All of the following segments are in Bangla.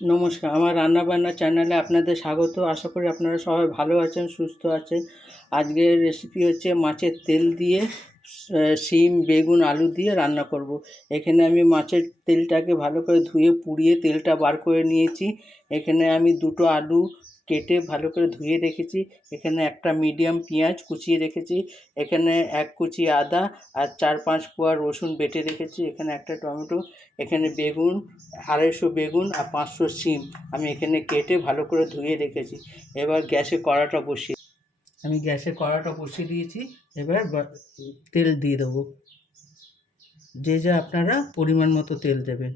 নমস্কার, আমার রান্নাবান্না চ্যানেলে আপনাদের স্বাগত। আশা করি আপনারা সবাই ভালো আছেন, সুস্থ আছেন। আজকের রেসিপি হচ্ছে মাছের তেল দিয়ে শিম, বেগুন, আলু দিয়ে রান্না করব। এখানে আমি মাছের তেলটাকে ভালো করে ধুয়ে পুড়িয়ে তেলটা বার করে নিয়েছি। এখানে আমি দুটো আলু কেটে ভালো করে ধুয়ে রেখেছি। এখানে একটা মিডিয়াম পেঁয়াজ কুচিয়ে রেখেছি। এখানে এক কুচি আদা আর 4-5 কোয়া রসুন বেটে রেখেছি। এখানে একটা টমেটো, এখানে বেগুন, 250 বেগুন আর 500 শিম আমি এখানে কেটে ভালো করে ধুয়ে রেখেছি। এবার গ্যাসে কড়াটা বসিয়ে দিয়েছি। এবার তেল দিয়ে দেবো। যে যা আপনারা পরিমাণ মতো তেল দেবেন।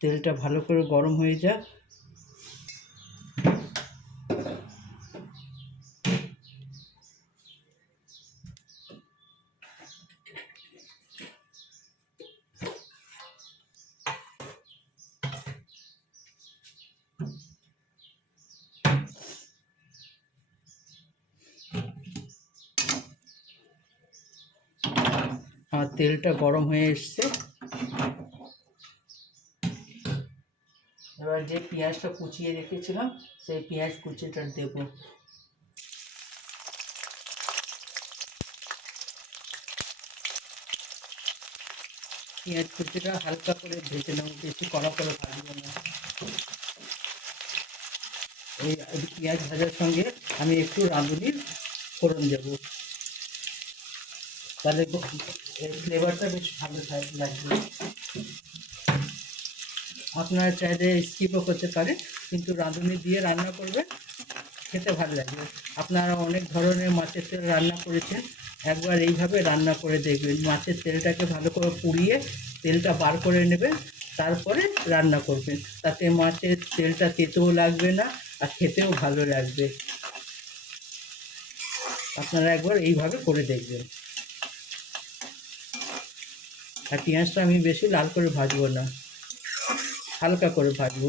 তেলটা ভালো করে গরম হয়ে যাক। আমার তেলটা গরম হয়ে এসছে। এবার যে পেঁয়াজটা কুচিয়ে রেখেছিলাম সেই পেঁয়াজ কুচিটা দেবো। পেঁয়াজ কুচিটা হালকা করে ভেজে নেব, বেশি কড়া করে ভাজবো না। এই পেঁয়াজ ভাজার সঙ্গে আমি একটু রাঁধুনির ফোড়ন দেবো, তাহলে ফ্লেভারটা বেশ ভালো লাগবে। আপনারা চাইলে স্কিপও করতে পারেন, কিন্তু রাঁধুনি দিয়ে রান্না করবেন, খেতে ভালো লাগবে। আপনারা অনেক ধরনের মাছের তেল রান্না করেছেন, একবার এইভাবে রান্না করে দেখবেন। মাছের তেলটাকে ভালো করে পুড়িয়ে তেলটা বার করে নেবেন, তারপরে রান্না করবেন। তাতে মাছের তেলটা তেতেও লাগবে না আর খেতেও ভালো লাগবে। আপনারা একবার এইভাবে করে দেখবেন। আর পেঁয়াজটা আমি বেশি লাল করে ভাজবো না, হালকা করে ভাজবো।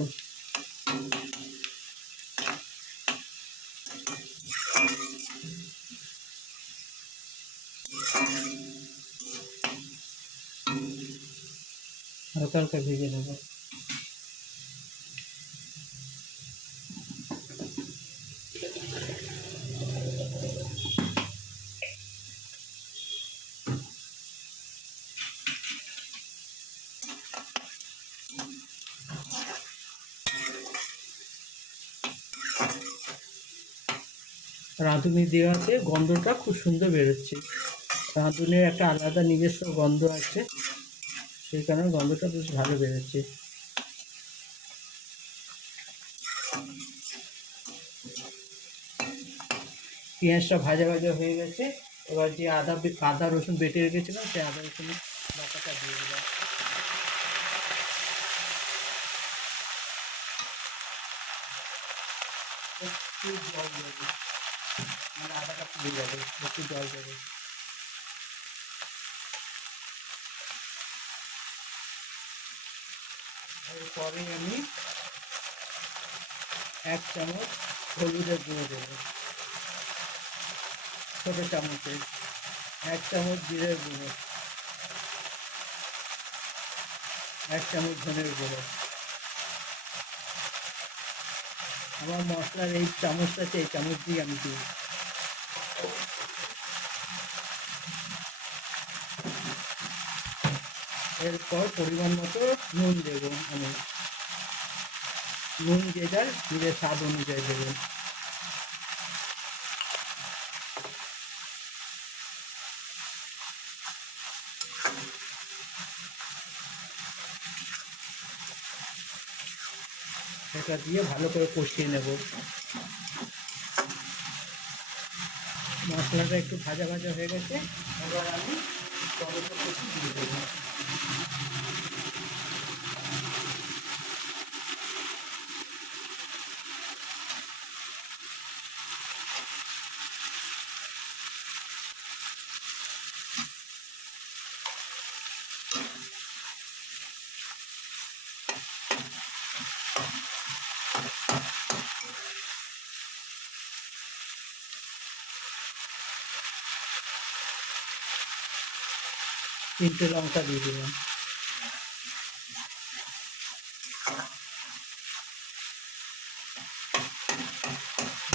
হালকা হালকা ভেজে নেবো। রাঁধুনি দেওয়াতে গন্ধটা খুব সুন্দর বেরোচ্ছে। রাঁধুনির একটা আলাদা নিজস্ব গন্ধ আছে, সেই কারণে গন্ধটা বেশ ভালো বেরোচ্ছে। পেঁয়াজটা ভাজা ভাজা হয়ে গেছে। এবার যে আদা রসুন বেটে রেখেছিলাম সেই আদা রসুন বাটাটা দিয়ে দিলাম। একটু জল দেবে, মানে আদাটা পুড়ে যাবে, একটু জল দেবে। এরপরে আমি 1 চামচ হলুদের গুঁড়ো দেবো, ছোটো চামচে। 1 চামচ জিরের গুঁড়ো, 1 চামচ ধনের গুঁড়ো। আমার মশলার এই চামচটা আছে, এই চামচ দিয়ে আমি দিই। এরপর পরিমাণ মতো নুন দেবো আমি। নুন যে যার নিজের স্বাদ অনুযায়ী দেবেন। সেটা দিয়ে ভালো করে কষিয়ে নেব। মশলাটা একটু ভাজা ভাজা হয়ে গেছে। এবার আমি টমেটো কুচি দিয়ে দেবো। তিনটে লঙ্কা দিয়ে দিলাম।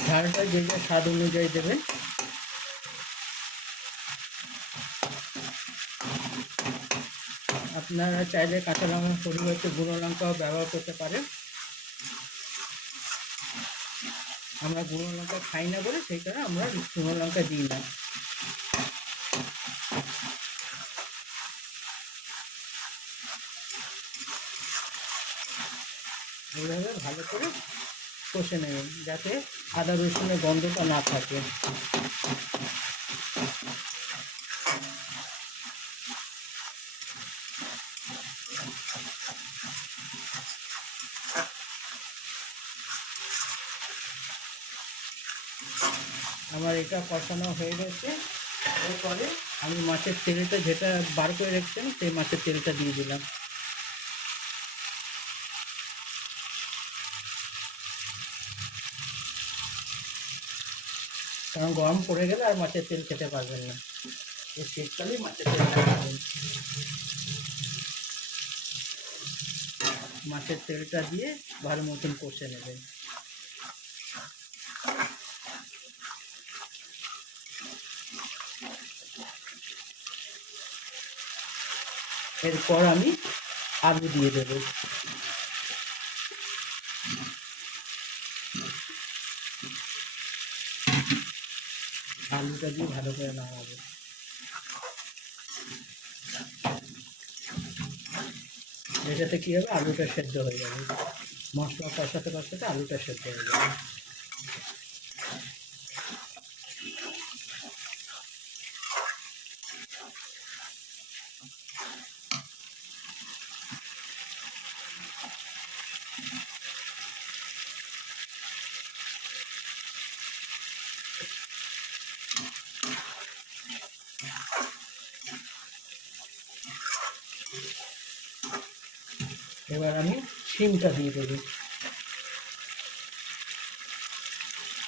ঝালটা যে যে স্বাদ অনুযায়ী দেবেন। আপনারা চাইলে কাঁচা লঙ্কার পরিবর্তে গুঁড়ো লঙ্কাও ব্যবহার করতে পারেন। আমরা গুঁড়ো লঙ্কা খাই না বলে সেই কারণে আমরা গুঁড়ো লঙ্কা দিই না। এইভাবে ভালো করে কষে নেবেন যাতে আদা রসুনের গন্ধটা না থাকে। আমার এটা কষানো হয়ে গেছে। এরপরে আমি মাছের তেলটা যেটা বার করে রেখেছিলাম সেই মাছের তেলটা দিয়ে দিলাম। কারণ গরম পড়ে গেলে আর মাছের তেল খেতে পারবেন না, এই শীতকালেই মাছের তেলটা খাবেন। মাছের তেলটা দিয়ে ভালো মতন কষে নেবেন। এরপর আমি আলু দিয়ে দেবো। আলুটা দিয়ে ভালো করে নাড়াবো। এটাতে কী হবে, আলুটা সেদ্ধ হয়ে যাবে, মশলা কষাতে কষাতে আলুটা সেদ্ধ হয়ে যাবে। এবার আমি শিমটা দিয়ে দেবো,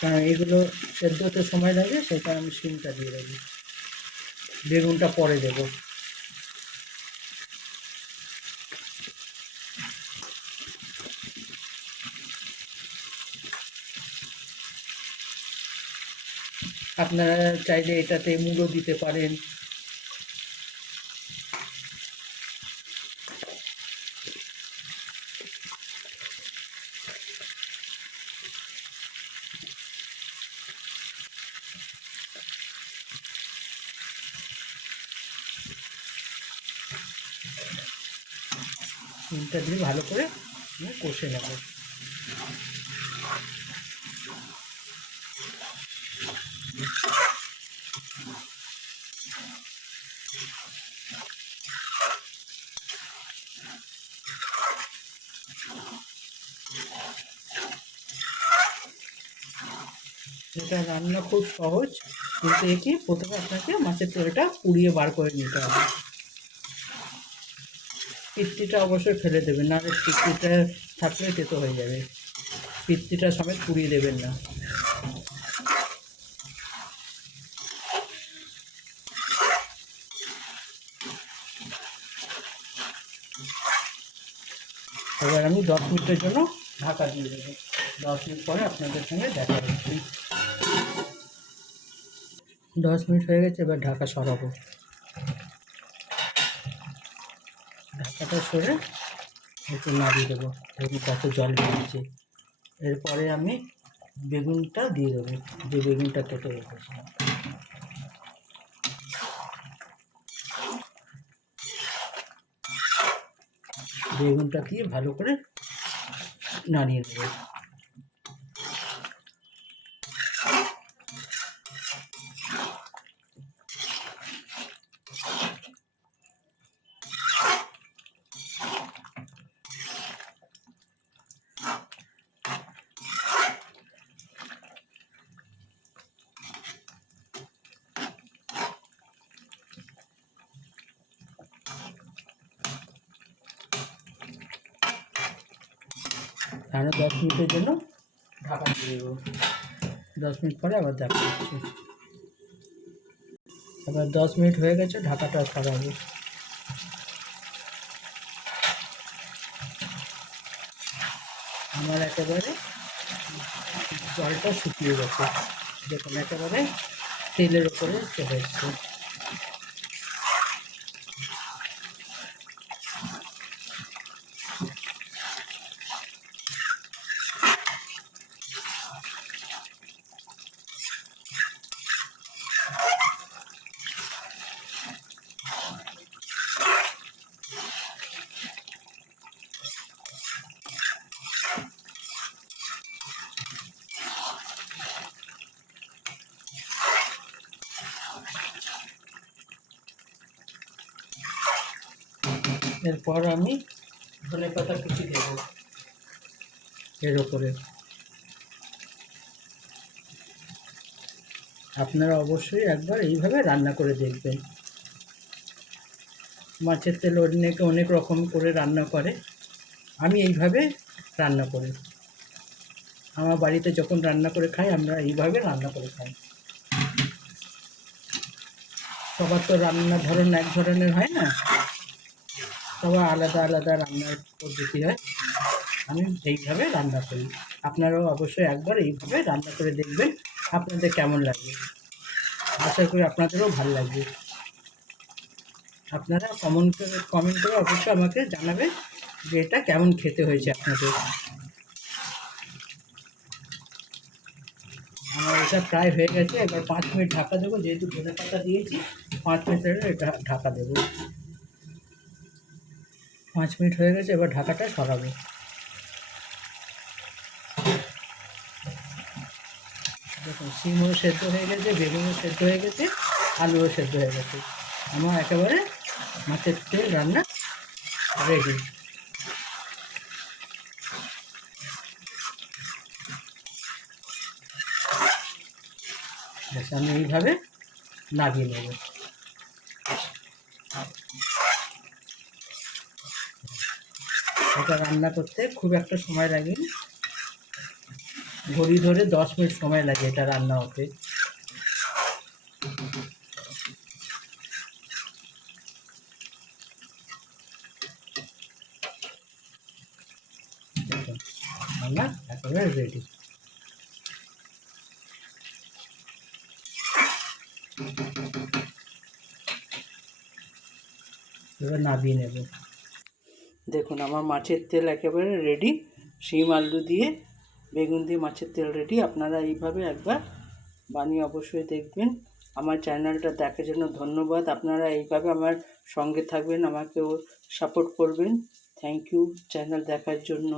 কারণ এগুলো সেদ্ধ হতে সময় লাগে, সেই কারণে আমি শিমটা দিয়ে দেবো। বেগুনটা পরে দেবো। আপনারা চাইলে এটাতে মুড়ো দিতে পারেন। শিমটা দিয়ে ভালো করে কষে নেব। এটা রান্না খুব সহজ, কিন্তু একে প্রথমে আপনাকে মাছের তেলটা পুড়িয়ে বার করে নিতে হবে। পিত্তিটা অবশ্যই ফেলে দেবেন, নাহলে পিত্তিটা থাকলে তেতো হয়ে যাবে। পিত্তিটা সমেত পুড়িয়ে দেবেন না। এবার আমি 10 মিনিটের জন্য ঢাকা দিয়ে দেবো। 10 মিনিট পরে আপনাদের সঙ্গে দেখা হচ্ছে। 10 মিনিট হয়ে গেছে, এবার ঢাকা সরাবো। ঢাকাটা সরে একটু নাড়িয়ে দেবো, দেখুন কত জল বেরিয়েছে। এরপরে আমি বেগুনটা দিয়ে দেবো, যে বেগুনটা কেটে রেখেছিলাম। বেগুনটা দিয়ে ভালো করে নাড়িয়ে দেবো। তাহলে 10 মিনিটের জন্য ঢাকা দিয়ে দেবো। 10 মিনিট পরে আবার দেখা হচ্ছে। এবার 10 মিনিট হয়ে গেছে, ঢাকাটা সরাবো। আমার একেবারে জলটা শুকিয়ে গেছে, দেখুন একেবারে তেলের ওপরে চলে এসছে। এরপর আমি ধনেপাতা কুচি দেব এর ওপরে। আপনারা অবশ্যই একবার এইভাবে রান্না করে দেখবেন। মাছের তেল অনেকে অনেক রকম করে রান্না করে, আমি এইভাবে রান্না করি। আমার বাড়িতে যখন রান্না করে খাই আমরা এইভাবে রান্না করে খাই। সবার তো রান্নার ধরন এক ধরনের হয় না, সবার আলাদা আলাদা রান্নার পদ্ধতি হয়। আমি এইভাবে রান্না করি, আপনারাও অবশ্যই একবার এইভাবে রান্না করে দেখবেন, আপনাদের কেমন লাগবে। আশা করি আপনাদেরও ভালো লাগবে। আপনারা কমেন্ট করে অবশ্যই আমাকে জানাবেন যে এটা কেমন খেতে হয়েছে আপনাদের। আমার এটা প্রায় হয়ে গেছে, এবার 5 মিনিট ঢাকা দেবো, যেহেতু ধনেপাতা দিয়েছি 5 মিনিটের এটা ঢাকা দেবো। 5 মিনিট হয়ে গেছে, এবার ঢাকাটা সরাবো। দেখুন সিমও সেদ্ধ হয়ে গেছে, বেগুনও সেদ্ধ হয়ে গেছে, আলুও সেদ্ধ হয়ে গেছে। আমার একেবারে মাছের তেল রান্না রেডি। ব্যাস আমি এইভাবে নামিয়ে নেব। এটা রান্না করতে খুব একটা সময় লাগেনি, ঘড়ি ধরে 10 মিনিট সময় লাগে এটা রান্না হতে। রান্না একেবারে রেডি। এবার নামিয়ে নেব। দেখুন আমার মাছের তেল একেবারে রেডি, শিম আলু দিয়ে বেগুন দিয়ে মাছের তেল রেডি। আপনারা এইভাবে একবার বানিয়ে অবশ্যই দেখবেন। আমার চ্যানেলটা দেখার জন্য ধন্যবাদ। আপনারা এইভাবে আমার সঙ্গে থাকবেন, আমাকেও সাপোর্ট করবেন। থ্যাংক ইউ চ্যানেল দেখার জন্য।